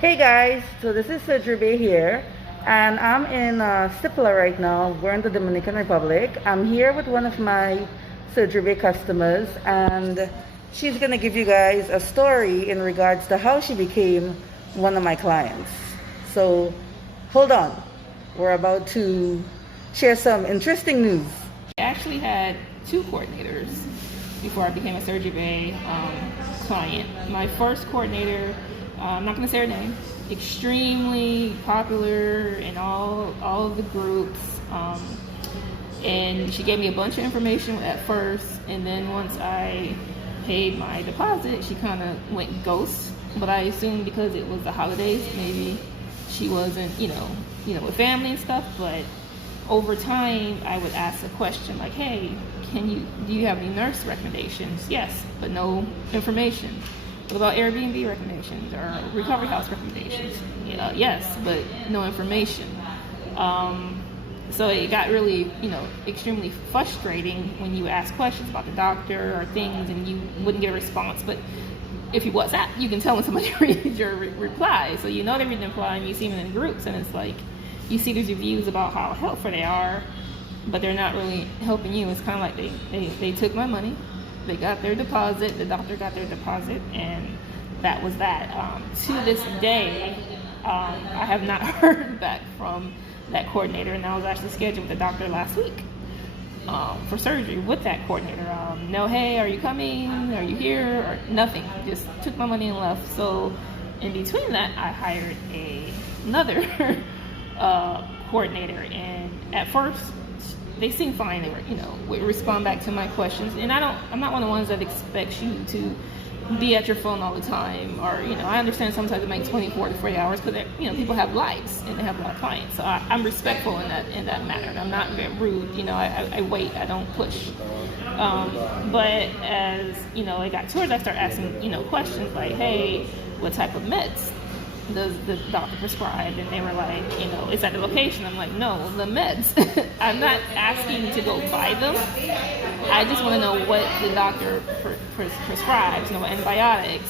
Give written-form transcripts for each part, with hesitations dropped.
Hey guys, so this is Surgery Bay here, and I'm in Cipla right now. We're in the Dominican Republic. I'm here with one of my Surgery Bay customers, and she's gonna give you guys a story in regards to how she became one of my clients. So hold on, we're about to share some interesting news. I actually had two coordinators before I became a Surgery Bay client. My first coordinator, I'm not going to say her name, extremely popular in all of the groups, and she gave me a bunch of information at first, and then once I paid my deposit, she kind of went ghost. But I assumed because it was the holidays, maybe she wasn't, with family and stuff. But over time, I would ask a question like, "Hey, do you have any nurse recommendations?" Yes, but no information. What about Airbnb recommendations or recovery house recommendations? Yeah, yes, but no information. So it got really, extremely frustrating when you ask questions about the doctor or things and you wouldn't get a response. But if you WhatsApp, you can tell when somebody reads your reply. So you know they're reading the reply and you see them in groups, and it's like you see these reviews about how helpful they are, but they're not really helping you. It's kind of like they took my money, they got their deposit, the doctor got their deposit, and that was that. To this day, I have not heard back from that coordinator, and I was actually scheduled with the doctor last week for surgery with that coordinator. No, hey, are you coming? Are you here? Or nothing. Just took my money and left. So in between that, I hired another coordinator, and at first they seemed fine. They were, would respond back to my questions, and I'm not one of the ones that expects you to be at your phone all the time, or I understand sometimes it makes 24 to 40 hours because people have lives and they have a lot of clients. So I'm respectful in that matter. I'm not very rude. I wait. I don't push. But as it got towards, I start asking questions like, hey, what type of meds does the doctor prescribe? And they were like, is that the location? I'm like, no, the meds. I'm not asking to go buy them. I just want to know what the doctor prescribes, antibiotics,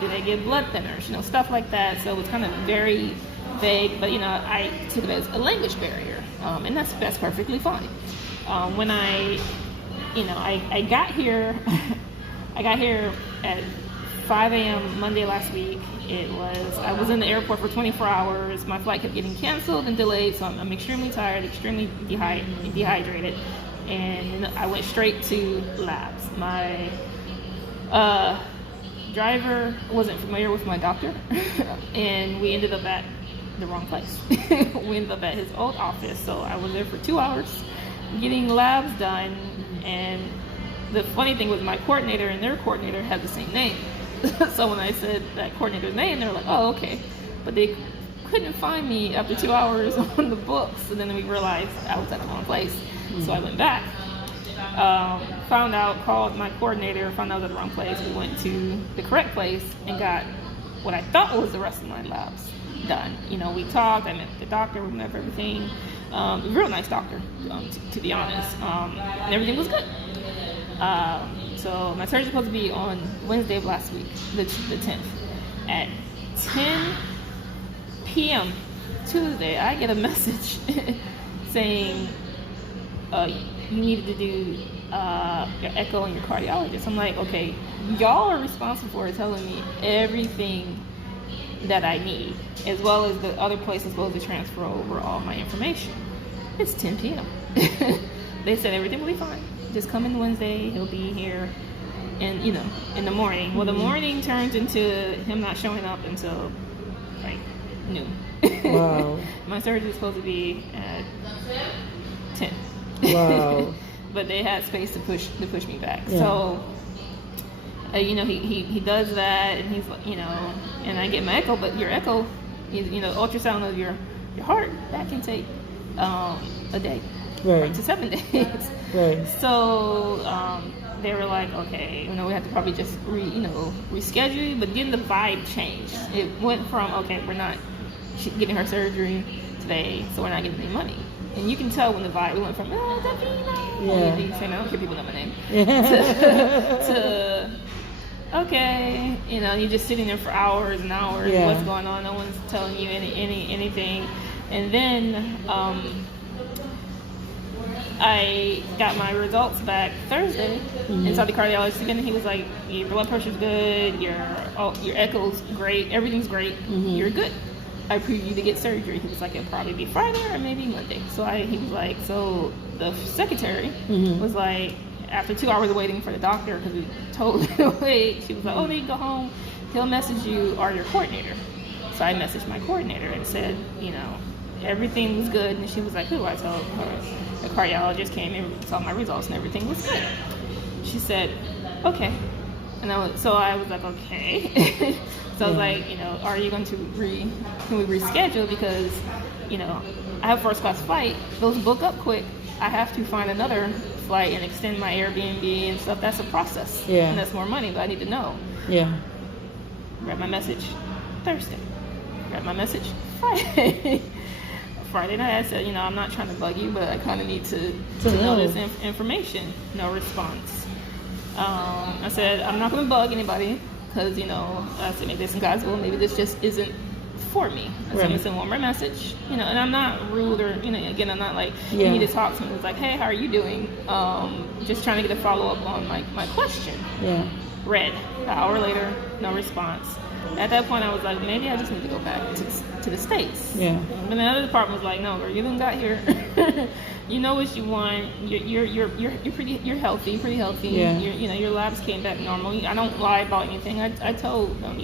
do they give blood thinners, stuff like that. So it's kind of very vague, but I took it as a language barrier, and that's perfectly fine. When I got here, I got here at 5 a.m. Monday last week. I was in the airport for 24 hours. My flight kept getting canceled and delayed, so I'm extremely tired, extremely dehydrated, and I went straight to labs. My driver wasn't familiar with my doctor, and we ended up at the wrong place. We ended up at his old office, so I was there for 2 hours getting labs done. And the funny thing was, my coordinator and their coordinator had the same name. So when I said that coordinator's name, they were like, oh, okay. But they couldn't find me after 2 hours on the books. And then we realized I was at the wrong place. So I went back. Called my coordinator, found out I was at the wrong place. We went to the correct place and got what I thought was the rest of my labs done. We talked, I met the doctor, we met everything. Real nice doctor, to be honest. And everything was good. So my surgery was supposed to be on Wednesday of last week, the 10th. At 10 p.m. Tuesday, I get a message saying you needed to do your echo and your cardiologist. I'm like, okay, y'all are responsible for telling me everything that I need, as well as the other place is supposed to transfer over all my information. It's 10 p.m. They said everything will be fine. Just come in Wednesday, he'll be here, and in the morning. Well, the morning turns into him not showing up until like noon. Wow. My surgery is supposed to be at 10. Wow. But they had space to push me back. Yeah. So he does that, and he's like, and I get my echo, but your echo is, ultrasound of your heart, that can take a day, right, to 7 days. Right. So they were like, okay, we have to probably just reschedule you. But then the vibe changed. It went from, okay, we're not getting her surgery today, so we're not getting any money. And you can tell when the vibe went from, Davina, I don't care, people know my name, to okay, you're just sitting there for hours and hours. Yeah. What's going on? No one's telling you anything. And then I got my results back Thursday and saw the cardiologist again, and he was like, your blood pressure's good, your echo's great, everything's great, you're good. I approved you to get surgery. He was like, it'll probably be Friday or maybe Monday. He was like, so the secretary was like, after 2 hours of waiting for the doctor, because we told her to wait, she was like, oh, they can go home. He'll message you or your coordinator. So I messaged my coordinator and said, everything was good. And she was like, who? I told her. The cardiologist came and saw my results and everything was good. She said, okay. And I was like, okay. So I was like, are you going to can we reschedule? Because, I have first class flight. Those book up quick. I have to find another flight and extend my Airbnb and stuff. That's a process. Yeah. And that's more money, but I need to know. Yeah. Read my message Thursday. Read my message Friday. Friday night, I said, I'm not trying to bug you, but I kind of need to know this information. No response. I said, I'm not going to bug anybody because, I said, maybe this is God's will, maybe this just isn't for me. So I'm going to send one more message, and I'm not rude or, again, I'm not like, you need to talk to me. It's like, hey, how are you doing? Just trying to get a follow-up on my question. Yeah. Read. An hour later, no response. At that point, I was like, maybe I just need to go back to the States. Yeah. But the other department was like, no, girl, you done got here. You know what you want. You're healthy, pretty healthy. Yeah. Your labs came back normal. I don't lie about anything. I told them,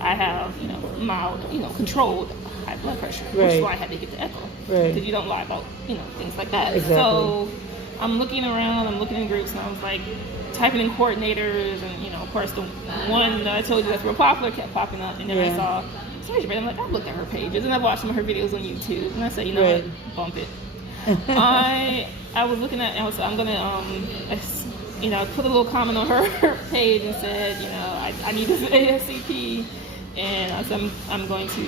I have, mild, controlled high blood pressure, which is why I had to get the echo. Right. Because you don't lie about, things like that. Exactly. So I'm looking around, I'm looking in groups, and I was like, typing in coordinators, and of course the one that I told you that's real popular kept popping up, and then I saw surgery. I'm like, I looked at her pages and I watched some of her videos on YouTube, and I said, what, bump it. I was looking at, I'm gonna put a little comment on her page and said, I need this ASCP, and I said I'm going to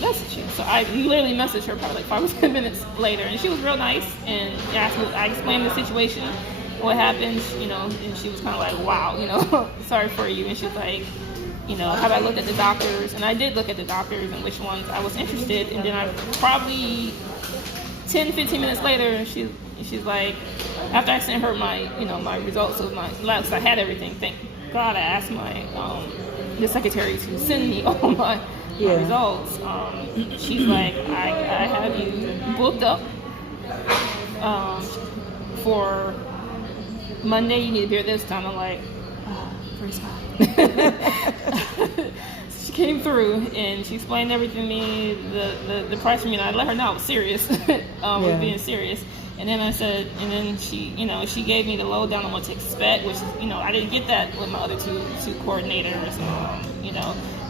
message you. So I literally messaged her probably like 5 or 10 minutes later, and she was real nice and asked me. I explained the situation, what happened, and she was kind of like, wow, sorry for you. And she was like, have I looked at the doctors? And I did look at the doctors and which ones I was interested. And then I probably 10, 15 minutes later, she's like, after I sent her my, my results of my labs, I had everything. Thank God I asked my, the secretary to send me all my results. She's like, I have you booked up for Monday. You need to be here this time. I'm like, oh, praise God. She came through and she explained everything to me. The price for me, and I let her know I was serious. Was being serious. And then I said, and then she gave me the lowdown on what to expect, which I didn't get that with my other two coordinators.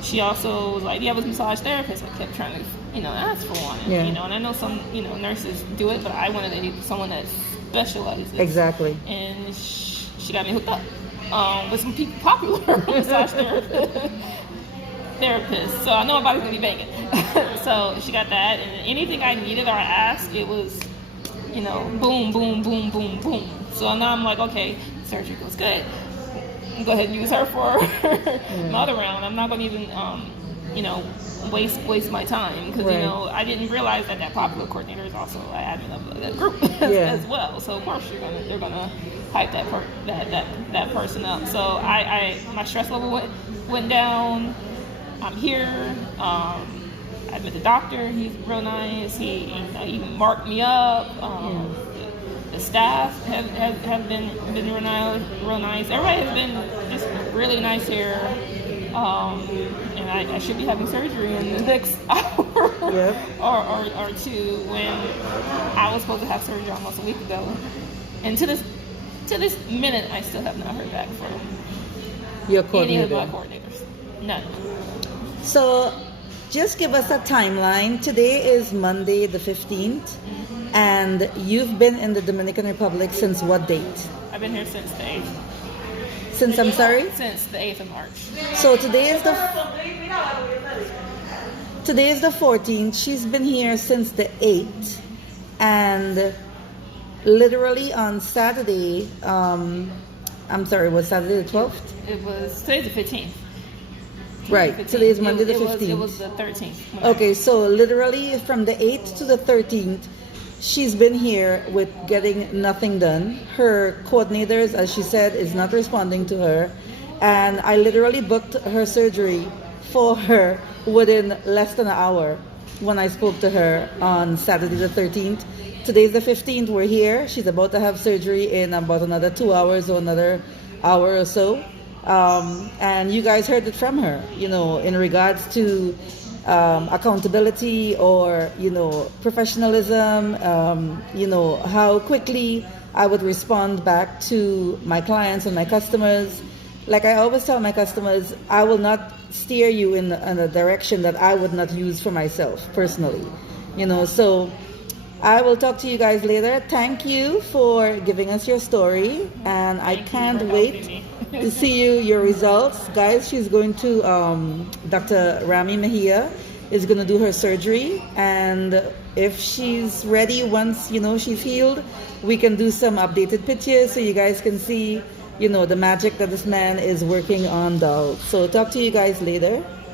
She also was like, do you have a massage therapist? I kept trying to ask for one. And I know some nurses do it, but I wanted to need someone that specializes. Exactly. And she got me hooked up with some popular massage therapists. So I know my body's gonna be banging. So she got that, and anything I needed or I asked, it was, boom, boom, boom, boom, boom. So now I'm like, okay, surgery goes good. Go ahead and use her for my other round. I'm not gonna even, waste my time because I didn't realize that popular coordinator is also an admin of that group as well. So of course they're gonna hype that person up. So I my stress level went down. I'm here. I met the doctor. He's real nice. He even marked me up. The staff have been real nice. Everybody has been just really nice here. And I should be having surgery in the next hour or two, when I was supposed to have surgery almost a week ago. And to this minute, I still have not heard back from your coordinator. Any of my coordinators. None. So just give us a timeline. Today is Monday the 15th, and you've been in the Dominican Republic since what date? I've been here since the 8th. Since the 8th of March. So today is the 14th. She's been here since the 8th, and literally on Saturday, I'm sorry, was Saturday the 12th? It was today's the 15th. Right. 15th. Today is Monday the It 15th. was the 13th. Okay, so literally from the 8th to the 13th, she's been here with getting nothing done. Her coordinators, as she said, is not responding to her. And I literally booked her surgery for her within less than an hour when I spoke to her on Saturday the 13th. Today's the 15th, we're here. She's about to have surgery in about another 2 hours or another hour or so. And you guys heard it from her, in regards to accountability or, professionalism, how quickly I would respond back to my clients and my customers. Like I always tell my customers, I will not steer you in a direction that I would not use for myself personally, so I will talk to you guys later. Thank you for giving us your story, and I can't wait to see your results. Guys, she's going to, Dr. Rami Mejia is going to do her surgery, and if she's ready, once, she's healed, we can do some updated pictures so you guys can see, the magic that this man is working on dolls. So talk to you guys later.